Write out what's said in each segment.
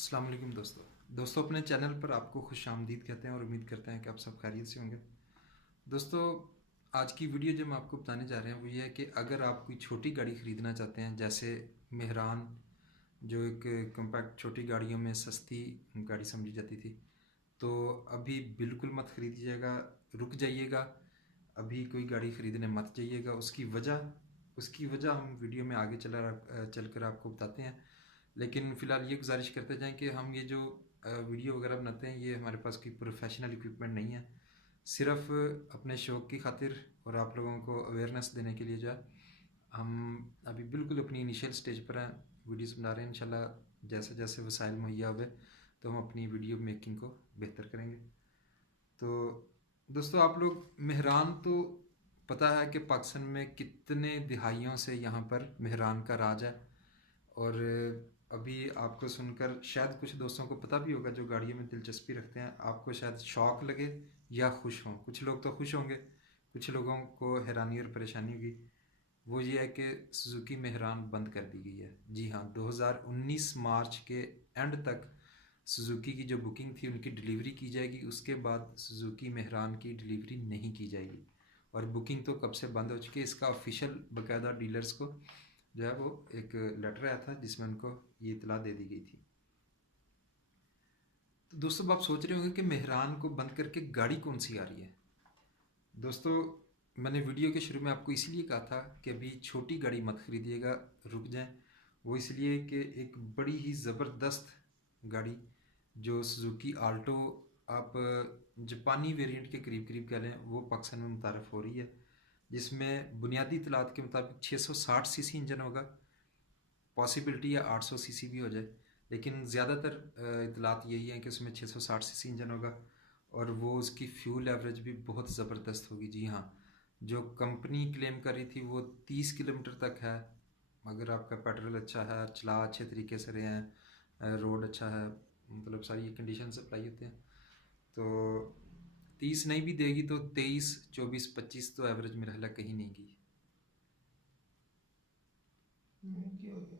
अस्सलाम वालेकुम दोस्तों अपने चैनल पर आपको खुश आमदीद कहते हैं और उम्मीद करते हैं कि आप सब खैरियत से होंगे। दोस्तों, आज की वीडियो जो हम आपको बताने जा रहे हैं वो ये है कि अगर आप कोई छोटी गाड़ी ख़रीदना चाहते हैं, जैसे मेहरान जो एक कॉम्पैक्ट छोटी गाड़ियों में सस्ती गाड़ी समझी जाती थी, तो अभी बिल्कुल मत ख़रीदिएगा, रुक जाइएगा। अभी कोई गाड़ी ख़रीदने मत जाइएगा। उसकी वजह हम वीडियो में आगे चलकर आपको बताते हैं। लेकिन फ़िलहाल ये गुजारिश करते जाएं कि हम ये जो वीडियो वगैरह बनाते हैं, ये हमारे पास कोई प्रोफेशनल इक्विपमेंट नहीं है। सिर्फ़ अपने शौक़ की खातिर और आप लोगों को अवेयरनेस देने के लिए जो है, हम अभी बिल्कुल अपनी इनिशियल स्टेज पर हैं। वीडियोज़ बना रहे हैं। इंशाल्लाह जैसे जैसे वसाइल मुहैया हुए तो हम अपनी वीडियो मेकिंग को बेहतर करेंगे। तो दोस्तों, आप लोग मेहरान तो पता है कि पाकिस्तान में कितने दिहाइयों से यहाँ पर मेहरान का राज है। और अभी आपको सुनकर शायद कुछ दोस्तों को पता भी होगा जो गाड़ियों में दिलचस्पी रखते हैं। आपको शायद शौक़ लगे या खुश हों। कुछ लोग तो खुश होंगे, कुछ लोगों को हैरानी और परेशानी होगी। वो ये है कि सुजुकी मेहरान बंद कर दी गई है। जी हाँ, 2019 मार्च के एंड तक सुजुकी की जो बुकिंग थी उनकी डिलीवरी की जाएगी। उसके बाद सुजुकी मेहरान की डिलीवरी नहीं की जाएगी। और बुकिंग तो कब से बंद हो चुकी है। इसका ऑफिशियल बाकायदा डीलर्स को जो है वो एक लेटर आया था जिसमें उनको ये इतला दे दी गई थी। तो दोस्तों, आप सोच रहे होंगे कि मेहरान को बंद करके गाड़ी कौन सी आ रही है। दोस्तों, मैंने वीडियो के शुरू में आपको इसलिए कहा था कि अभी छोटी गाड़ी मत खरीदिएगा, रुक जाएं। वो इसलिए कि एक बड़ी ही ज़बरदस्त गाड़ी जो सुजुकी आल्टो, आप जापानी वेरिएंट के करीब करीब कह लें, वो पाकिस्तान में मुतारफ़ हो रही है। जिसमें बुनियादी इतलात के मुताबिक 660 सीसी इंजन होगा। पॉसिबिलिटी है 800 सीसी भी हो जाए, लेकिन ज़्यादातर इतलात यही हैं कि उसमें 660 सीसी इंजन होगा। और वो उसकी फ्यूल एवरेज भी बहुत ज़बरदस्त होगी। जी हाँ, जो कंपनी क्लेम कर रही थी वो 30 किलोमीटर तक है। अगर आपका पेट्रोल अच्छा है, चला अच्छे तरीके से रहे हैं, रोड अच्छा है, मतलब सारी ये कंडीशन अप्लाई होते हैं, तो 30 नहीं भी देगी तो 23, 24, 25 तो एवरेज मेरा ख्याल है कहीं नहीं गई। क्या हो गया?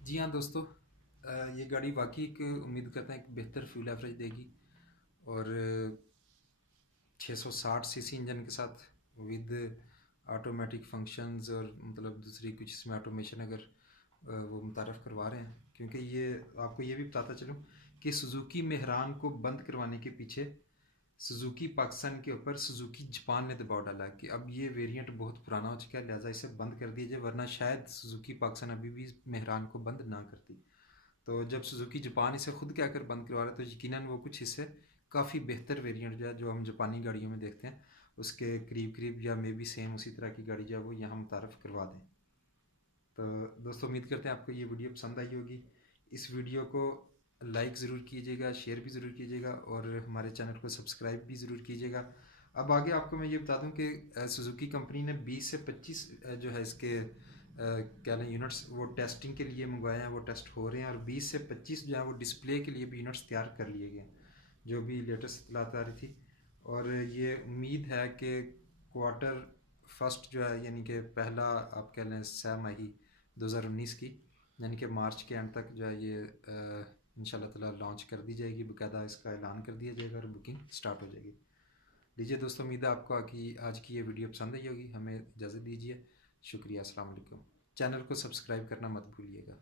जी हाँ दोस्तों, ये गाड़ी वाकई एक उम्मीद करते हैं एक बेहतर फ्यूल एवरेज देगी। और 660 सीसी इंजन के साथ विद ऑटोमेटिक फंक्शंस और मतलब दूसरी कुछ इसमें ऑटोमेशन अगर वो मुतारफ़ करवा रहे हैं। क्योंकि ये आपको ये भी बताता चलूँ कि सुजुकी मेहरान को बंद करवाने के पीछे सुजुकी पाकिस्तान के ऊपर सुजुकी जापान ने दबाव डाला है कि अब ये वेरिएंट बहुत पुराना हो चुका है, लिहाजा इसे बंद कर दिया जाए, वरना शायद सुजुकी पाकिस्तान अभी भी मेहरान को बंद ना करती। तो जब सुजुकी जापान इसे खुद के आकर बंद करवा रहा है तो यकीनन वो कुछ इससे काफ़ी बेहतर वेरिएंट जो है, जो हम जापानी गाड़ियों में देखते हैं, उसके करीब करीब या मे बी सेम उसी तरह की गाड़ी जो है वो यहाँ मुतारफ़ करवा दें। तो दोस्तों, उम्मीद करते हैं आपको ये वीडियो पसंद आई होगी। इस वीडियो को लाइक ज़रूर कीजिएगा, शेयर भी ज़रूर कीजिएगा और हमारे चैनल को सब्सक्राइब भी ज़रूर कीजिएगा। अब आगे आपको मैं ये बता दूं कि सुजुकी कंपनी ने 20 से 25 जो है इसके क्या लें यूनिट्स वो टेस्टिंग के लिए मंगवाए हैं, वो टेस्ट हो रहे हैं। और 20 से 25 जो है वो डिस्प्ले के लिए भी यूनिट्स तैयार कर लिए गए हैं, जो भी लेटेस्ट इतलात आ रही थी। और ये उम्मीद है कि क्वार्टर फर्स्ट जो है, यानी कि पहला आप कह लें छमाही 2019 की, यानी कि मार्च के एंड तक जो है ये इंशाल्लाह ताला लॉन्च कर दी जाएगी। बाकायदा इसका ऐलान कर दिया जाएगा और बुकिंग स्टार्ट हो जाएगी। लीजिए दोस्तों, उम्मीद है आपको आज की ये वीडियो पसंद आई होगी। हमें इजाज़त दीजिए। शुक्रिया, अस्सलाम वालेकुम। चैनल को सब्सक्राइब करना मत भूलिएगा।